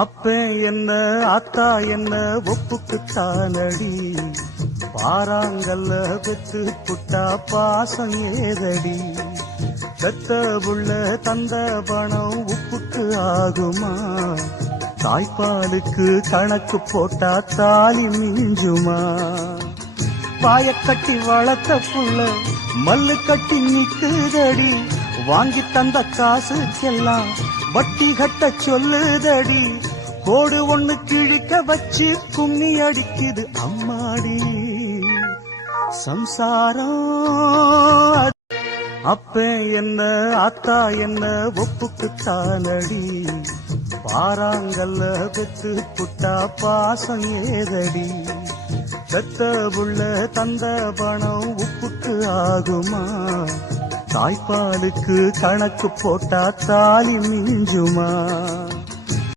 அப்ப என்ன அத்தா என்ன ஒப்புக்குத்தானடி, பாறாங்கல்ல பெத்து புட்டா பாசம் ஏதடி, பெத்த புள்ள தந்த பணம் உப்புக்கு ஆகுமா, தாய்ப்பாலுக்கு கணக்கு போட்டா தாலி மிஞ்சுமா, பாயக்கட்டி வளர்த்த புள்ள மல்லு கட்டி நிக்குதடி, வாங்கி தந்த காசுக்கெல்லாம் வட்டி கட்ட சொல்லுதடி, கோடு ஒண்ணு கிழிக்க வச்சு கும்மி அடிக்குது அம்மாடி சம்சாரம். அப்ப என்ன அத்தா என்ன ஒப்புக்குத்தானடி, பாறாங்கல்ல பெத்து புட்டா பாசம் ஏதடி, பெத்த புள்ள தந்த பணம் உப்புக்கு ஆகுமா, தாய்ப்பாலுக்கு கணக்கு போட்டா தாலி மிஞ்சுமா.